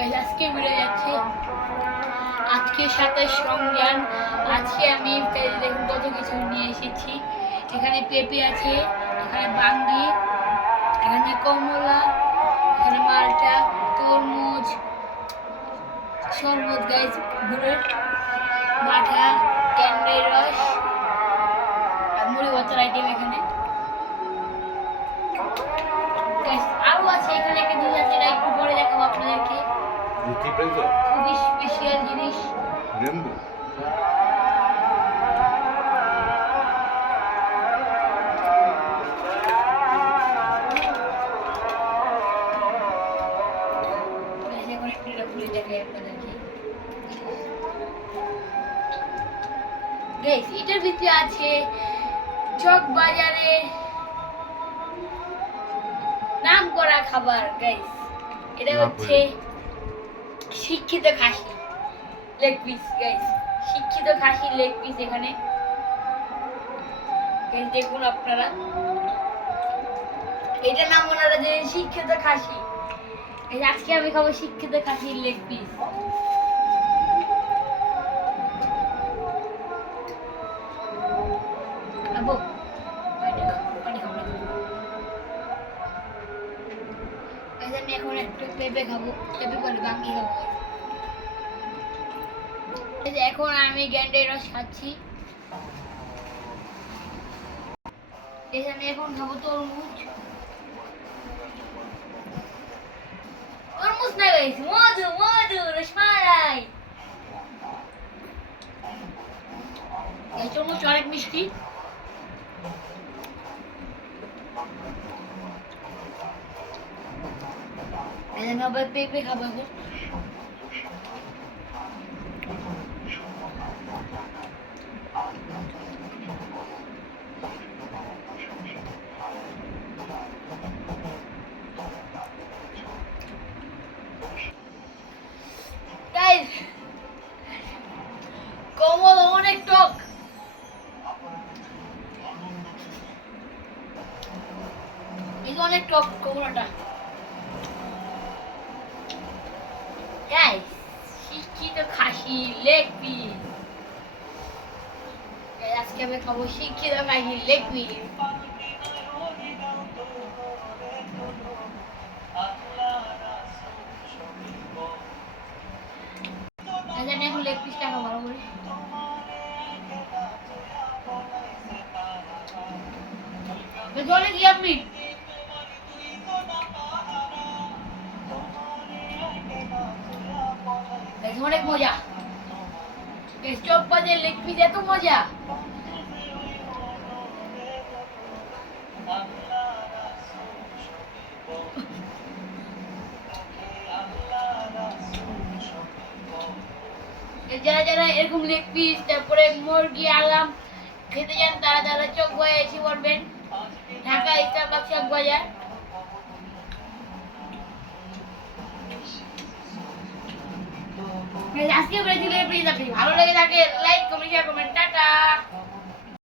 Guys আজকে video যাচ্ছে আজকে 27 রমজান। আজকে আমি দেখুন কত কিছু নিয়ে এসেছি। এখানে পেঁপে আছে, এখানে বাঙ্গি, এখানে কমলা, এখানে মালটা, তরমুজ, শরবত গাইস, গুড়ের মাঠা, ক্যান্ডের রস আর মুড়ি বোতল আইটেম এখানে আরো আছে। এখানে একটা জিনিস আছে, এটা একটু পরে দেখাবো আপনাদেরকে। খুবই স্পেশাল জিনিস। লেম্বু এটার ভিতরে আছে চক বাজারের নাম করা খাবার গাইস। এটা হচ্ছে শিক্ষিত খাসি লেগ পিস গাইস, শিক্ষিত খাসি লেগ পিস। এখানে দেখুন আপনারা, এটার নাম ওনারা যে শিক্ষিত খাসি। আজকে আমি খাবো শিক্ষিত খাসির লেগ পিস। খাবো আমি এখন একটু পেঁপে খাবো, পেঁপে করে বাঙ্গি খাবো। এখন আমি গ্যান্ডের রস খাচ্ছি। আমি এখন খাবো তরমুজ, তরমুজ না গাইস, মধু মধু রসমালাই। এই তরমুজ অনেক মিষ্টি। আমি আবার পেঁপে খাবো এখন। কমলা অনেক টক, এটা অনেক টক কমলাটা। শিক্ষিত খাসি লেগ পিস। আজকে আমি খাবো শিক্ষিত খাসি লেগ পিস। আমি এখন লেগ পিসটা খাবো ভালো করে। অনেক ইয়াম্মি, অনেক মজা। চপ বাজে লেগ পিস এত মজা। যারা যারা এরকম লেগ পিস তারপরে মুরগি আলাম খেতে যান তারা তারা চক বাজার এসে পড়বেন, ঢাকা ইসলামবাগ চক বাজার। আজকে ভালো লেগে থাকে লাইক কমেন্ট শেয়ার করবেন। টাটা।